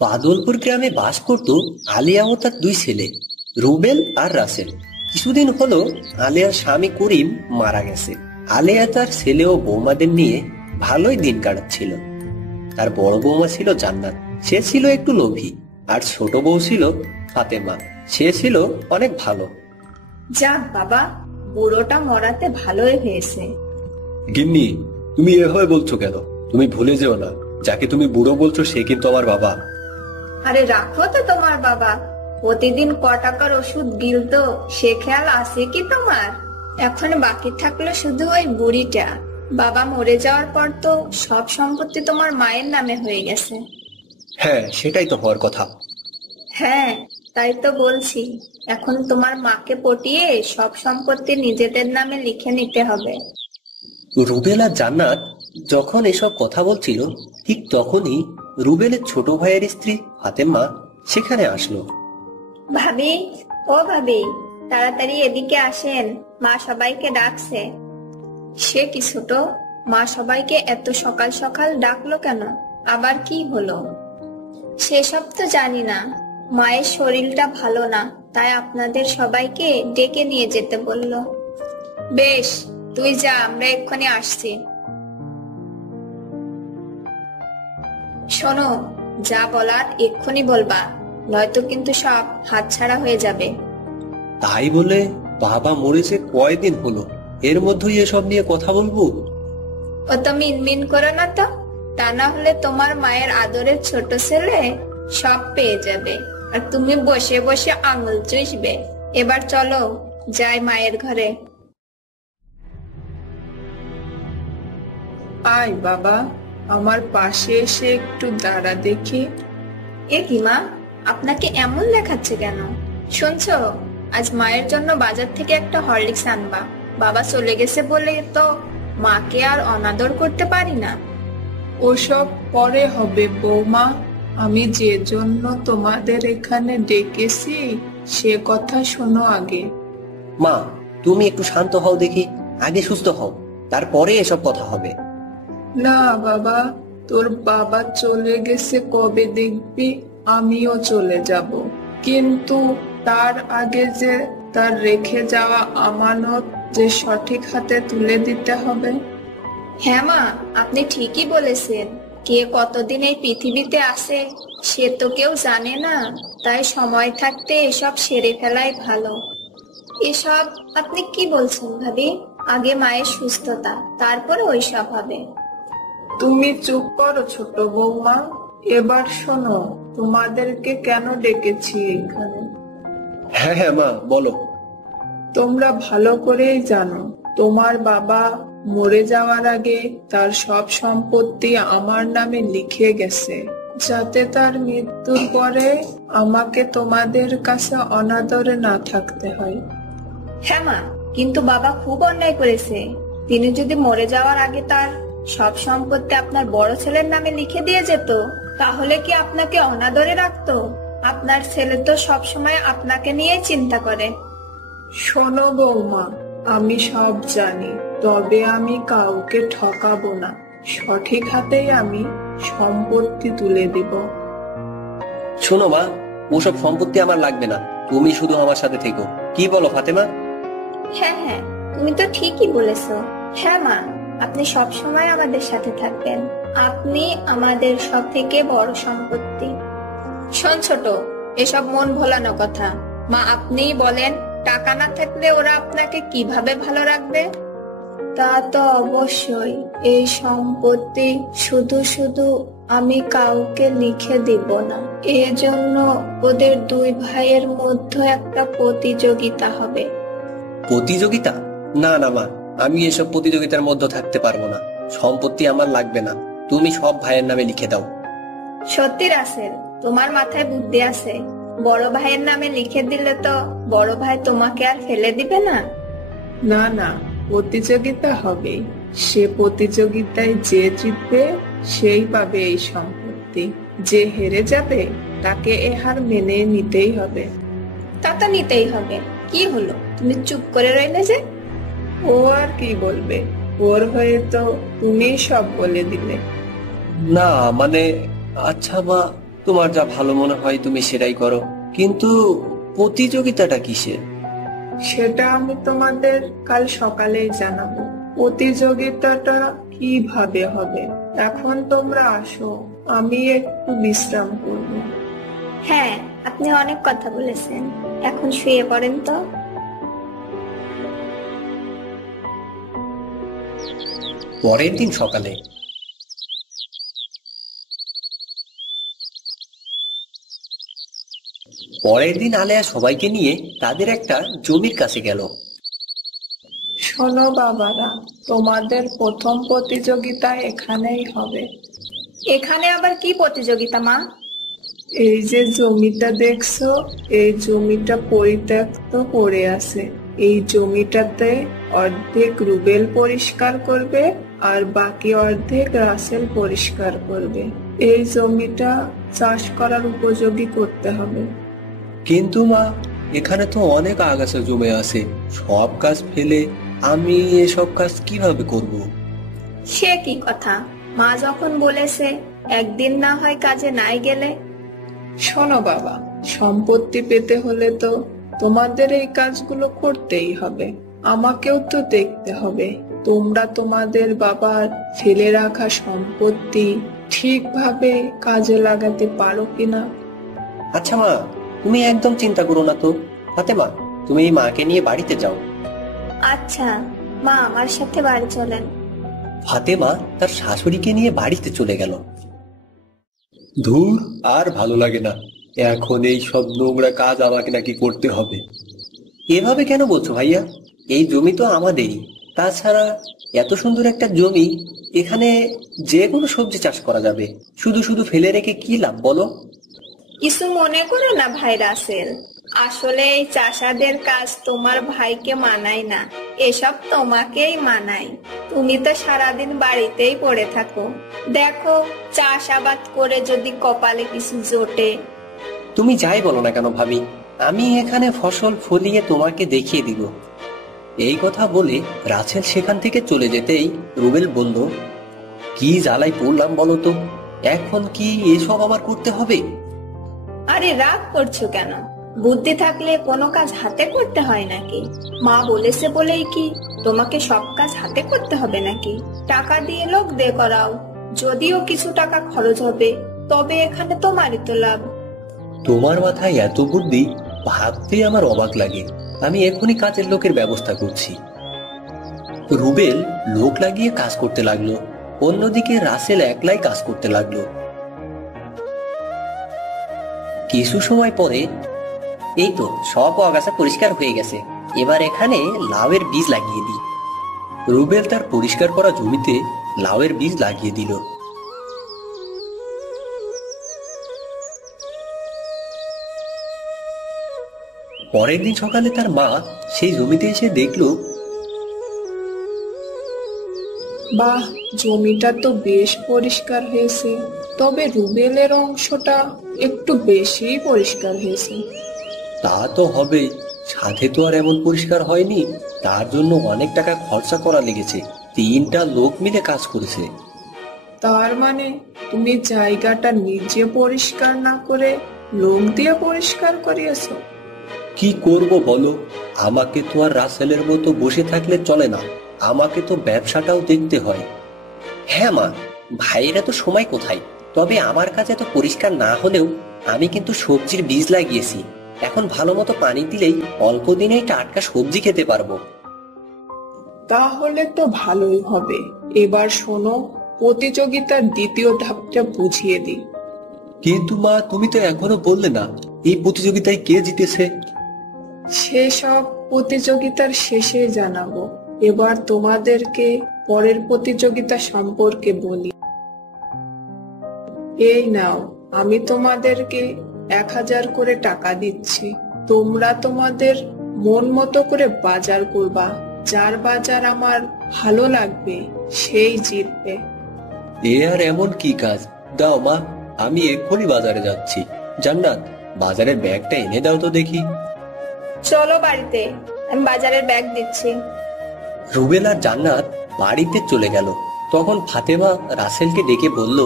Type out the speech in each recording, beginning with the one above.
বাদলপুর গ্রামে বাস করত আলিয়া ও তার দুই ছেলে, রুবেল আর রাসেল। কিছুদিন হলো আলিয়ার স্বামী করিম মারা গেছে। আলিয়া তার ছেলে ও বৌমাদের নিয়ে ভালোই দিন কাটাচ্ছিল। তার বড় বৌমা ছিল জান্নাত, সে ছিল একটু লোভী। আর ছোট বউ ছিল ফাতেমা, সে ছিল অনেক ভালো। যাক বাবা, বুড়োটা মরাতে ভালোই হয়েছে। গিন্নি, তুমি এভাবে বলছো কেন? তুমি ভুলে যেও না, যাকে তুমি বুড়ো বলছো সে কিন্তু আমার বাবা। আরে রাখো তো তোমার বাবা, প্রতিদিন ক টাকার ওষুধ গিলতো সে খেয়াল আছে কি তোমার? এখন বাকি থাকলো শুধু ওই বুড়িটা। বাবা মরে যাওয়ার পর তো সব সম্পত্তি তোমার মায়ের নামে হয়ে গেছে। হ্যাঁ, সেটাই তো হওয়ার কথা। হ্যাঁ, তাই তো বলছি, এখন তোমার মাকে পটিয়ে সব সম্পত্তি নিজেদের নামে লিখে নিতে হবে। রুবেল আর জান্নাত যখন এসব কথা বলছিল, ঠিক তখনই রুবেলের ছোট ভাইয়ের স্ত্রী ফাতেমা সেখানে আসলো। ভাবি, ও ভাবি, তাড়াতাড়ি এদিকে আসেন, মা সবাইকে ডাকছে। সে কি ছোট, মা সবাইকে এত সকাল সকাল ডাকলো কেন? আবার কি হলো? সেসব তো জানি না, মায়ের শরীরটা ভালো না, তাই আপনাদের সবাইকে ডেকে নিয়ে যেতে বললো। বেশ, তুই যা, আমরা এক্ষুনি আসছি। শোনো, যা বলার এক্ষুনি বলবা, নয়তো কিন্তু সব হাতছাড়া হয়ে যাবে। তাই বলে বাবা মরেছে কয়দিন হলো, এর মধ্যেই এসব নিয়ে কথা বলবো? ও তো মিনমিন করো না তো, তা না হলে তোমার মায়ের আদরের ছোট ছেলে সব পেয়ে যাবে, আর তুমি বসে বসে আঙুল চুষবে। এবার চলো যাই মায়ের ঘরে। আয় বাবা, আমার পাশে এসে একটু দাঁড়া দেখি। এ কি মা, আপনাকে এমন দেখাচ্ছে কেন? শুনছো, আজ মায়ের জন্য বাজার থেকে একটা হরলিক্স আনবা। বাবা চলে গেছে বলে তো মাকে আর অনাদর করতে পারি না। ওসব পরে হবে বৌমা, আমি যে জন্য তোমাদের এখানে ডেকেছি সে কথা শোনো আগে। মা, তুমি একটু শান্ত হও দেখি, আগে সুস্থ হও, তারপরে এসব কথা হবে। না বাবা, তোর বাবা চলে গেছে কবে দেখবি আমিও চলে যাব, কিন্তু তার আগে যে তার রেখে যাওয়া আমানত যে সঠিক হাতে তুলে দিতে হবে। হ্যাঁ মা, আপনি ঠিকই বলেছেন। কে কতদিন এই পৃথিবীতে আছে সে তো কেউ জানে না, তাই সময় থাকতে এসব সেরে ফেলাই ভালো। এসব আপনি কি বলছেন ভাবি? আগে মায়ের সুস্থতা, তারপরে ওইসব হবে। তুমি চুপ করো ছোট বৌমা। এবার শোনো, তোমাদেরকে কেন ডেকেছি এখানে। হ্যাঁ হ্যাঁ মা, বলো। তোমরা ভালো করেই জানো তোমার বাবা মরে যাওয়ার আগে তার সব সম্পত্তি আমার নামে লিখে গেছে, যাতে তার মৃত্যুর পরে আমাকে তোমাদের কাছে অনাদরে না থাকতে হয়। হ্যাঁ মা, কিন্তু বাবা খুব অন্যায় করেছে। তিনি যদি মরে যাওয়ার আগে তার সব সম্পত্তি আপনার বড় ছেলের নামে লিখে দিয়ে যেত, তাহলে কি আপনাকে অনাদরে রাখতো? আপনার ছেলে তো সব সময় আপনাকে নিয়ে চিন্তা করে। শোনো বৌমা, আমি সব জানি, তবে আমি কাউকে ঠকাবো না। সঠিক হাতেই আমি সম্পত্তি তুলে দিব। শোনো মা, ওসব সম্পত্তি আমার লাগবে না, তুমি শুধু আমার সাথে থেকো। কি বলো ফাতেমা? হ্যাঁ হ্যাঁ, তুমি তো ঠিকই বলেছো। হ্যাঁ মা, আপনি সব সময় আমাদের সাথে থাকবেন, আপনি আমাদের সব থেকে বড় সম্পত্তি। শোন ছোট, এসব মন ভোলানো কথা। মা আপনিই বলেন, টাকা না থাকলে ওরা আপনাকে কিভাবে ভালো রাখবে? তা তো অবশ্যই, এই সম্পত্তি শুধু শুধু আমি কাউকে লিখে দিব না। এজন্য ওদের দুই ভাইয়ের মধ্যে একটা প্রতিযোগিতা হবে। প্রতিযোগিতা? না না মা, আমি এসব প্রতিযোগিতার মধ্যে থাকতে পারবো না। সম্পত্তি আমার লাগবে না, তুমি সব ভাইয়ের নামে লিখে দাও। সত্যি রাসেল, তোমার মাথায় বুদ্ধি আছে। বড় ভাইয়ের নামে লিখে দিলে তো বড় ভাই তোমাকে আর ফেলে দিবে না। না না, প্রতিযোগিতা হবে। সে প্রতিযোগিতায় যে জিতবে সেই পাবে এই সম্পত্তি। যে হেরে যাবে তাকে এ হার মেনে নিতেই হবে। তা তো নিতেই হবে। কি হলো, তুমি চুপ করে রইলে যে? ও আর কি বলবে, ওর হয়ে তো তুমি সব বলে দিলে। না মানে, আচ্ছা মা, তোমার যা ভালো মনে হয় তুমি সেটাই করো, কিন্তু প্রতিযোগিতাটা কিসের? সেটা আমি তোমাদের কাল সকালেই জানাবো। প্রতিযোগিতাটা কিভাবে হবে, এখন তোমরা আসো, আমি একটু বিশ্রাম করব। হ্যাঁ, আপনি অনেক কথা বলেছেন, এখন শুয়ে পড়েন তো। পরের দিন সকালে আলেয়া সবাইকে নিয়ে তাদের একটা জমির কাছে গেল। শোনো বাবারা, তোমাদের প্রথম প্রতিযোগিতা এখানেই হবে। এখানে আবার কি প্রতিযোগিতা মা? এই যে জমিটা দেখছো, এই জমিটা পরিত্যক্ত পড়ে আছে। এই জমিটাতে অর্ধেক রুবেল পরিষ্কার করবে আর বাকি অর্ধেক রাসেল পরিষ্কার করবে। এই জমিটা চাষ করার উপযোগী করতে হবে। কিন্তু মা, এখানে তো অনেক আগাছা জমে আছে, সব কাজ ফেলে আমি এসব কাজ কিভাবে করব? সে কি কথা, মা যখন বলেছে একদিন না হয় কাজে নাই গেলে। শোনো বাবা, সম্পত্তি পেতে হলে তো তোমাদের এই কাজগুলো করতেই হবে, আমাকেও তো দেখতে হবে তোমরা তোমাদের বাবার ফেলে রাখা সম্পত্তি ঠিকভাবে কাজে লাগাতে পারো কিনা। আচ্ছা মা, তুমি একদম চিন্তা করো না তো। ফাতেমা, তুমি এই মাকে নিয়ে বাড়িতে যাও। আচ্ছা মা, আমার সাথে বাড়ি চলেন। ফাতেমা তার শাশুড়িকে নিয়ে বাড়িতে চলে গেল। ধুর, আর ভালো লাগে না, এখন এই সব নোংরা কাজ আমাকে নাকি করতে হবে। এভাবে কেন বলছো ভাইয়া? এই জমি তো আমাদেরই, তাছাড়া এত সুন্দর একটা জমি, এখানে যে কোনো সবজি চাষ করা যাবে, শুধু শুধু ফেলে রেখে কি লাভ বলো? কিছু মনে করো না ভাই রাসেল, আসলে এই চাষাদের কাজ তোমার ভাইকে মানায় না, এসব তোমাকেই মানায়। তুমি তো সারাদিন বাড়িতেই পড়ে থাকো, দেখো চাষাবাদ করে যদি কপালে কিছু জোটে। তুমি যাই বলো না কেন ভাবি, আমি এখানে ফসল ফলিয়ে তোমাকে দেখিয়ে দিব। এই কথা বলে রাসেল সেখান থেকে চলে যেতেই রুবেল বলল, কি জ্বালায় পড়লাম বলো তো, এখন কি এসব আমার করতে হবে? আরে রাগ করছো কেন? বুদ্ধি থাকলে কোনো কাজ হাতে করতে হয় নাকি? মা বলেছে বলেই কি তোমাকে সব কাজ হাতে করতে হবে নাকি? টাকা দিয়ে লোক দিয়ে করাও, যদিও কিছু টাকা খরচ হবে, তবে এখানে তোমারই তো লাভ। তোমার মাথায় এত বুদ্ধি, ভাবতেই আমার অবাক লাগে। আমি এখনই কাজের লোকের ব্যবস্থা করছি। রুবেল লোক লাগিয়ে কাজ করতে লাগলো, অন্যদিকে রাসেল একলাই কাজ করতে লাগলো। কিছু সময় পরে এই তো সব আগাছা পরিষ্কার হয়ে গেছে, এবার এখানে লাউয়ের বীজ লাগিয়ে দিই। রুবেল তার পরিষ্কার করা জমিতে লাউয়ের বীজ লাগিয়ে দিল। পরের দিন সকালে তার মা সেই জমিতে এসে দেখলো, বাহ, জমিটা তো বেশ পরিষ্কার হয়েছে, তবে রুবেলের অংশটা একটু বেশি পরিষ্কার হয়েছে। তা তো হবেই, সাথে তো আর এমন পরিষ্কার হয়নি, তার জন্য অনেক টাকা খরচা করা লেগেছে, 3টা লোক মিলে কাজ করেছে। তার মানে তুমি জায়গাটা নিজে পরিষ্কার না করে লোক দিয়ে পরিষ্কার করিয়েছো? কি করব বলো, আমাকে তো আর রাসেলের মতো বসে থাকলে চলে না, আমাকে তো ব্যবসাটাও দেখতে হয়। হ্যাঁ মা, ভাইয়েরা তো সময় কোথায়, তবে আমার কাছে তো পরিষ্কার না হলেও আমি কিন্তু সবজির বীজ লাগিয়েছি, এখন ভালো মতো পানি দিলেই অল্প দিনেই টাটকা সবজি খেতে পারবো। তাহলে তো ভালোই হবে। এবার শোনো, প্রতিযোগিতার দ্বিতীয় ধাপটা বুঝিয়ে দিই। কিন্তু মা, তুমি তো এখনো বললে না এই প্রতিযোগিতায় কে জিতেছে। সেসব প্রতিযোগিতার শেষে জানাবো। এবার তোমাদেরকে পরের প্রতিযোগিতা সম্পর্কে বলি। এই নাও, আমি তোমাদেরকে 1000 করে টাকা দিচ্ছি, তোমরা তোমাদের মন মতো করে বাজার করবা, যার বাজার আমার ভালো লাগবে সেই জিতবে। এ আর এমন কি কাজ, দাও মা, আমি এক্ষুনি বাজারে যাচ্ছি। জান্নাত, বাজারের ব্যাগটা এনে দাও তো দেখি। চলো বাড়িতে, আমি বাজারের ব্যাগ দিচ্ছি। রুবেল আর জান্নাত বাড়িতে চলে গেল। তখন ফাতেমা রাসেলকে ডেকে বলল,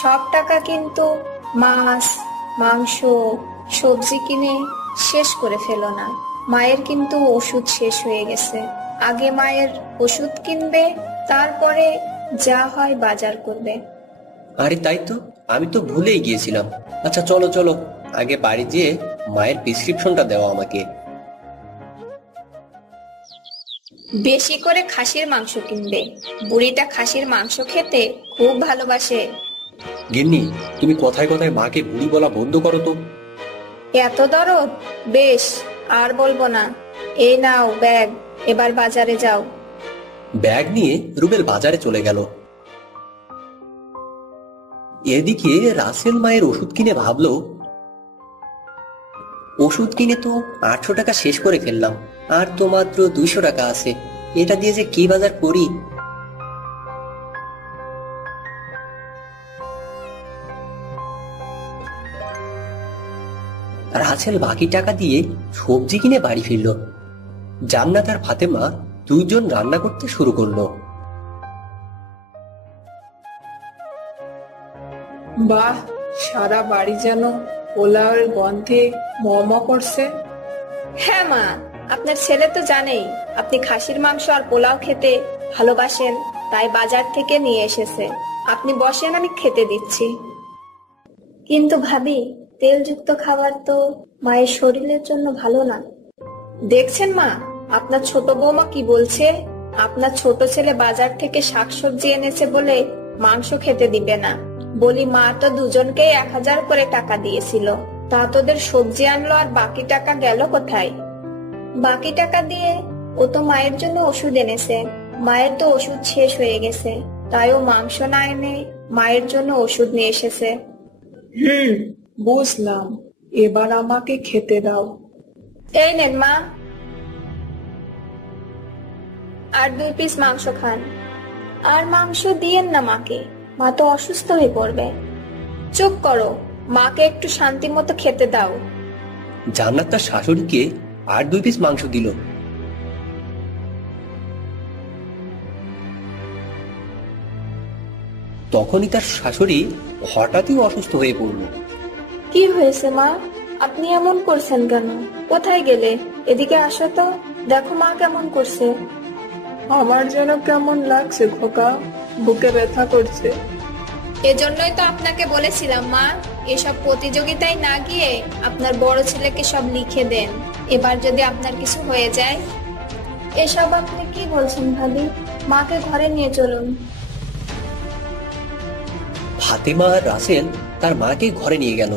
সব টাকা কিন্তু মাছ, মাংস, সবজি কিনে শেষ করে ফেলো না। মায়ের কিন্তু ওষুধ শেষ হয়ে গেছে। আগে মায়ের ওষুধ কিনবে, তারপরে যা হয় বাজার করবে। আরে তাই তো, আমি তো ভুলেই গিয়েছিলাম। আচ্ছা চলো চলো, আগে বাড়ি যেয়ে মায়ের প্রেসক্রিপশনটা দেওয়া আমাকে। বেশি করে খাসির মাংস কিনবে, বুড়িটা খাসির মাংস খেতে খুব ভালোবাসে। গিন্নি, তুমি কথায় কথায় মাকে বুড়ি বলা বন্ধ করো তো। এত দরদ? বেশ, আর বলবো না। এই নাও ব্যাগ, এবার বাজারে যাও। ব্যাগ নিয়ে রুবেল বাজারে চলে গেল। এদিকে রাসেল মায়ের ওষুধ কিনে ভাবলো, ওষুধ কিনে তো 800 টাকা শেষ করে ফেললাম, আর তো মাত্র 200 টাকা আছে। এটা দিয়ে যে কি বাজার করি। রাসেল বাকি টাকা দিয়ে সবজি কিনে বাড়ি ফিরল। জান্নাত আর ফাতেমা দুইজন রান্না করতে শুরু করলো। বাহ, সারা বাড়ি যেন পোলাওয়ের গন্ধে ম করছে। হ্যাঁ মা, আপনার ছেলে তো জানেই আপনি খাসির মাংস আর পোলাও খেতে ভালোবাসেন, তাই বাজার থেকে নিয়ে এসেছে। আপনি বসেন, আমি খেতে দিচ্ছি। কিন্তু ভাবি, তেলযুক্ত খাবার তো মায়ের শরীরের জন্য ভালো না। দেখছেন মা, আপনার ছোট বৌমা কি বলছে? আপনার ছোট ছেলে বাজার থেকে শাকসবজি এনেছে বলে মাংস খেতে দিবে না। বলি, মা তো দুজনকেই 1000 করে টাকা দিয়েছিল, তা তোদের সবজি আনলো, আর বাকি টাকা গেল কোথায়? বাকি টাকা দিয়ে ও তো মায়ের জন্য ওষুধ এনেছে। মায়ের তো ওষুধ শেষ হয়ে গেছে, তাই ও মাংস না এনে মায়ের জন্য ওষুধ নিয়ে এসেছে। বুঝলাম, এবার আমাকে খেতে দাও। এই নেন মা, আর 2 পিস মাংস খান। আর মাংস দিয়েন না মাকে, মা তো অসুস্থ হয়ে পড়বে। চুপ করো, মাকে একটু শান্তি মতো খেতে দাও। জান্নাত তার শাশুড়িকে আর 2 পিস মাংস দিল। তখনই তার শাশুড়ি হঠাৎই অসুস্থ হয়ে পড়ল। কি হয়েছে মা? আপনি এমন করছেন কেন? কোথায় গেলে? এদিকে আসো তো, দেখো মা কেমন করছে। আমার যেন কেমন লাগছে খোকা, বুকে ব্যথা করছে। এজন্যই তো আপনাকে বলেছিলাম মা, এসব প্রতিযোগিতায় না গিয়ে আপনার বড় ছেলেকে সব লিখে দেন। এবার যদি আপনার কিছু হয়ে যায়। এসব আপনি কি বলছেন ভাবি? মাকে ঘরে নিয়ে চলুন। ফাতেমা আর রাসেল তার মাকে ঘরে নিয়ে গেল।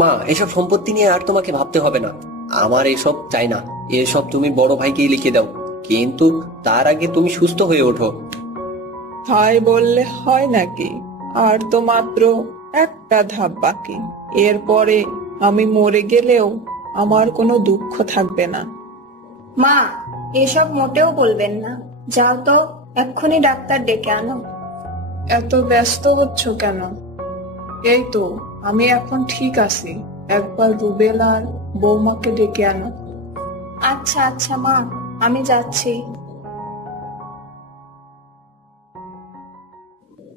মা, এসব সম্পত্তি নিয়ে আর তোমাকে ভাবতে হবে না। আমার এসব চাই না, এসব তুমি বড় ভাইকেই লিখে দাও। কিন্তু তার আগে তুমি সুস্থ হয়ে ওঠো। তাই বললে হয় নাকি? আর তো মাত্র একটা ধাপ বাকি। এরপরে আমি মরে গেলেও আমার কোনো দুঃখ থাকবে না। মা, এসব মোটেও বলবেন না। যাও তো, এক্ষুনি ডাক্তার ডেকে আনো। এত ব্যস্ত হচ্ছ কেন? এই তো আমি এখন ঠিক আছি। একবার রুবেল আর বৌমাকে ডেকে আনো। আচ্ছা আচ্ছা মা, আমি যাচ্ছি।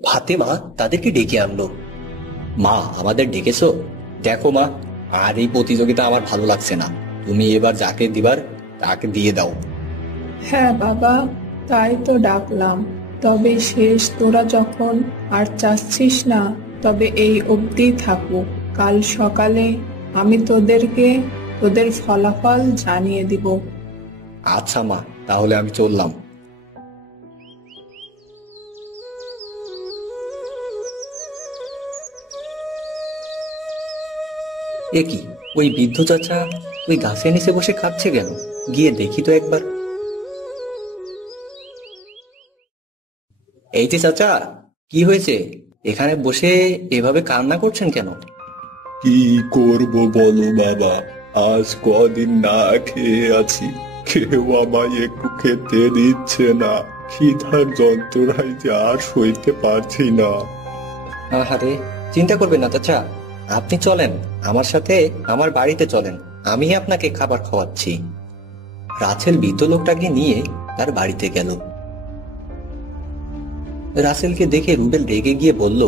ফাতেমা তাদেরকে ডেকে আনলো। মা, আমাদের ডেকেছো? দেখো মা, আর এই প্রতিযোগিতা আমার ভালো লাগছে না। তুমি এবার যাকে দিবার তাকে দিয়ে দাও। হ্যাঁ বাবা, তাই তো ডাকলাম। তবে শেষ তোরা যখন আর চাচ্ছিস না, তবে এই অবধি থাকুক। কাল সকালে আমি তোদেরকে তোদের ফলাফল জানিয়ে দিব। আচ্ছা মা, তাহলে আমি চললাম। এ কি, ওই বৃদ্ধ চাচা ওই গাছের নিচে বসে খাচ্ছে কেন? গিয়ে দেখি তো একবার। এই যে চাচা, কি হয়েছে? এখানে বসে এভাবে কান্না করছেন কেন? কি করব বলো বাবা, আজ কদিন না খেয়ে আছি। কেউ আমায় একটু খেতে দিচ্ছে না। খিদার যন্ত্রণায় যে আর সইতে পারছি না। আহারে, চিন্তা করবেন না চাচা, আপনি চলেন আমার সাথে, আমার বাড়িতে চলেন, আমি আপনাকে খাবার খাওয়াচ্ছি। রাসেল বৃদ্ধ লোকটাকে নিয়ে তার বাড়িতে গেল। রাসেলকে দেখে রুবেল রেগে গিয়ে বলল,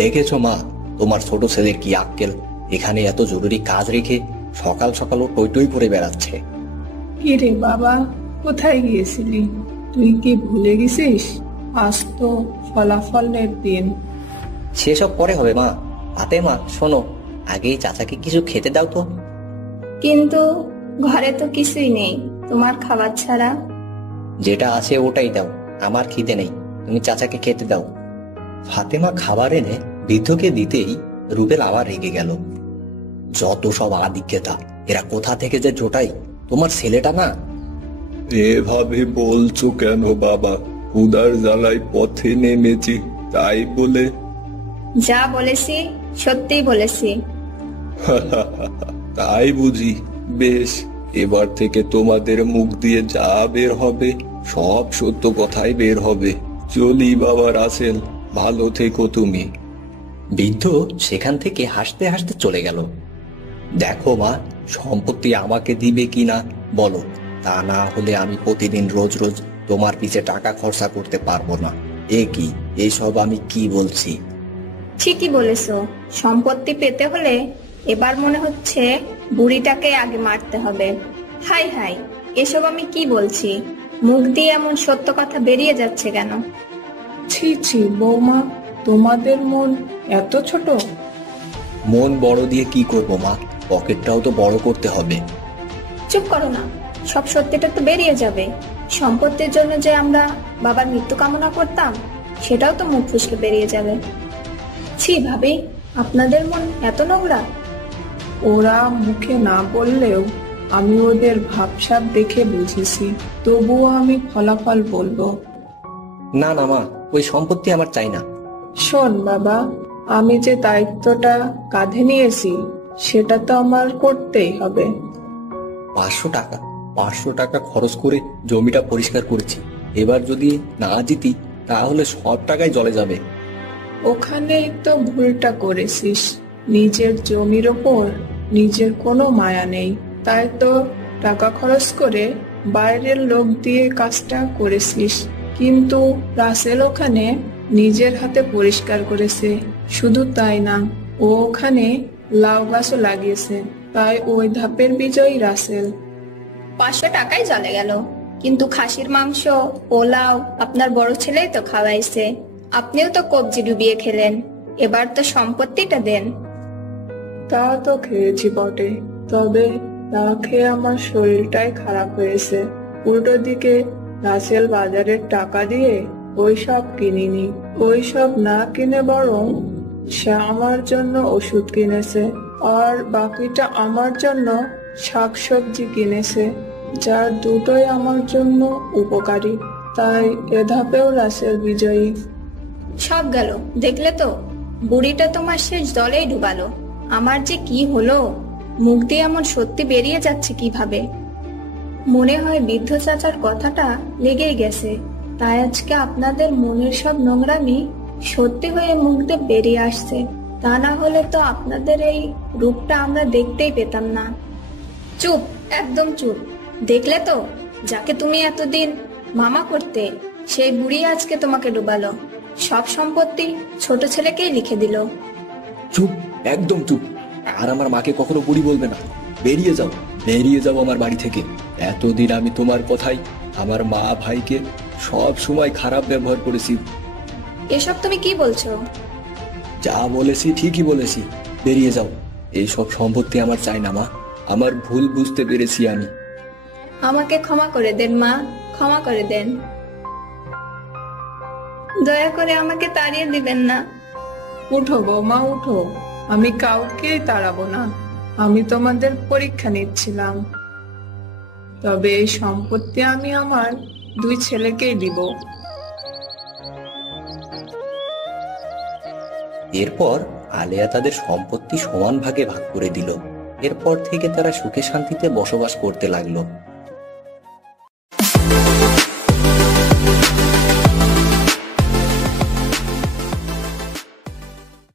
দেখেছো মা, তোমার ছোট ছেলের কি আক্কেল, এখানে এত জরুরি কাজ রেখে সকাল সকাল ও টই টই করে বেড়াচ্ছে। কি রে বাবা, কোথায় গিয়েছিলি? তুই কি ভুলে গেছিস? আজ তো ফলাফলের দিন। সেসব পরে হবে মা। ফাতেমা শোনো, আগেই চাচাকে কিছু খেতে দাও তো। কিন্তু ঘরে তো কিছুই নেই তোমার খাবার ছাড়া। যেটা আছে ওটাই দাও, আমার খিদে নেই, তুমি চাচাকে খেতে দাও। ফাতেমা খাবার এনে বৃদ্ধকে দিতেই রুবেল আবার রেগে গেল। যত সব আদিক্যতা, এরা কোথা থেকে যে জোটাই, তোমার ছেলেটা না। এভাবে বলছো কেন বাবা? ক্ষুধার জ্বালায় পথে নেমেছি তাই বলে? যা বলেছি সত্যিই বলেছি। তাই বুঝি? বেশ, এবার থেকে তোমাদের মুখ দিয়ে যা বের হবে সব সত্য কথাই বের হবে। চলি বাবা রাসেল, ভালো থেকো তুমি। বৃদ্ধ সেখান থেকে হাসতে হাসতে চলে গেল। দেখো মা, সম্পত্তি আমাকে দিবে কিনা বলো, তা না হলে আমি প্রতিদিন রোজ রোজ তোমার পিছে টাকা খরচা করতে পারবো না। এ কি, এসব আমি কি বলছি? ঠিকই বলেছো, সম্পত্তি পেতে হলে এবার মনে হচ্ছে বুড়িটাকে আগে মারতে হবে। হাই হাই, এসব আমি কি বলছি? মুখ দিয়ে এমন সত্য কথা বেরিয়ে যাচ্ছে কেন? ছি ছি বৌমা, তোমাদের মন এত ছোট? মন বড় দিয়ে কি করবো মা, পকেটটাও তো বড় করতে হবে। চুপ করো না, সব সত্যিটা তো বেরিয়ে যাবে। সম্পত্তির জন্য যে আমরা বাবার মৃত্যু কামনা করতাম, সেটাও তো মুখ ফুসকে বেরিয়ে যাবে। ছি ভাবি, আপনাদের মন এত নোংরা। ওরা মুখে না বললেও আমি ওদের ভাবসাব দেখে বুঝেছি। তবুও আমি ফলাফল বলবো। না না মা, ওই সম্পত্তি আমার চাই না। শোন বাবা, আমি যে দায়িত্বটা কাঁধে নিয়েছি সেটা তো আমার করতেই হবে। 500 টাকা খরচ করে জমিটা পরিষ্কার করেছি, এবার যদি না জিতি তাহলে সব টাকাই জলে যাবে। ওখানেই তো ভুলটা করেছিস। নিজের জমির ওপর নিজের কোনো মায়া নেই, তাই তো টাকা খরচ করে বাইরের লোক দিয়ে কাজটা করেছিস। কিন্তু রাসেল ওখানে নিজের হাতে পরিষ্কার করেছে। শুধু তাই না, ও ওখানে লাউ গাছও লাগিয়েছে, তাই ওই ধাপের বিজয়ী রাসেল। 500 টাকাই জলে গেল, কিন্তু খাসির মাংস পোলাও আপনার বড় ছেলেই তো খাওয়াইছে। আপনিও তো কবজি ডুবিয়ে খেলেন, এবার তো সম্পত্তিটা দেন। তা তো খেয়েছি বটে, তবে তা খেয়ে আমার শরীরটাই খারাপ হয়েছে। উল্টো দিকে রাসেল বাজারের টাকা দিয়ে ওইসব কিনিনি। ওইসব না কিনে বরং সে আমার জন্য ওষুধ কিনেছে, আর বাকিটা আমার জন্য শাকসবজি কিনেছে, যার দুটোই আমার জন্য উপকারী। তাই এ ধাপেও রাসেল বিজয়ী। সব গেল, দেখলে তো, বুড়িটা তোমার শেষ জলেই ডুবালো। আমার যে কি হলো, মুখ দিয়ে এমন সত্যি বেরিয়ে যাচ্ছে কিভাবে? মনে হয় বৃদ্ধ চাচার কথাটা লেগেই গেছে, তাই আজকে আপনাদের মনের সব নোংরামি সত্যি হয়ে মুখ দিয়ে বেরিয়ে আসছে। তা না হলে তো আপনাদের এই রূপটা আমরা দেখতেই পেতাম না। চুপ, একদম চুপ। দেখলে তো, যাকে তুমি এতদিন মামা করতে, সেই বুড়ি আজকে তোমাকে ডুবালো। সব সম্পত্তি ছোট ছেলেকেই লিখে দিল। চুপ, একদম চুপ। আর আমার মাকে কখনো বুড়ি বলবে না। বেরিয়ে যাও, বেরিয়ে যাও আমার বাড়ি থেকে। এতদিন আমি তোমার কথাই আমার মা ভাইকে সব সময় খারাপ ব্যবহার করেছি। এসব তুমি কি বলছো? যা বলেছি ঠিকই বলেছি, বেরিয়ে যাও। এই সব সম্পত্তি আমার চাই না মা, আমার ভুল বুঝতে পেরেছি আমি। আমাকে ক্ষমা করে দেন মা, ক্ষমা করে দেন। দয়া করে আমাকে তাড়িয়ে দিবেন না। উঠো বৌমা, উঠো। আমি কাউকেই তাড়াবো না। আমি তোমাদের পরীক্ষা নিচ্ছিলাম। তবে এই সম্পত্তি আমি আমার 2 ছেলেকেই দিব। এরপর আলেয়া তাদের সম্পত্তি সমান ভাগে ভাগ করে দিল। এরপর থেকে তারা সুখে শান্তিতে বসবাস করতে লাগলো।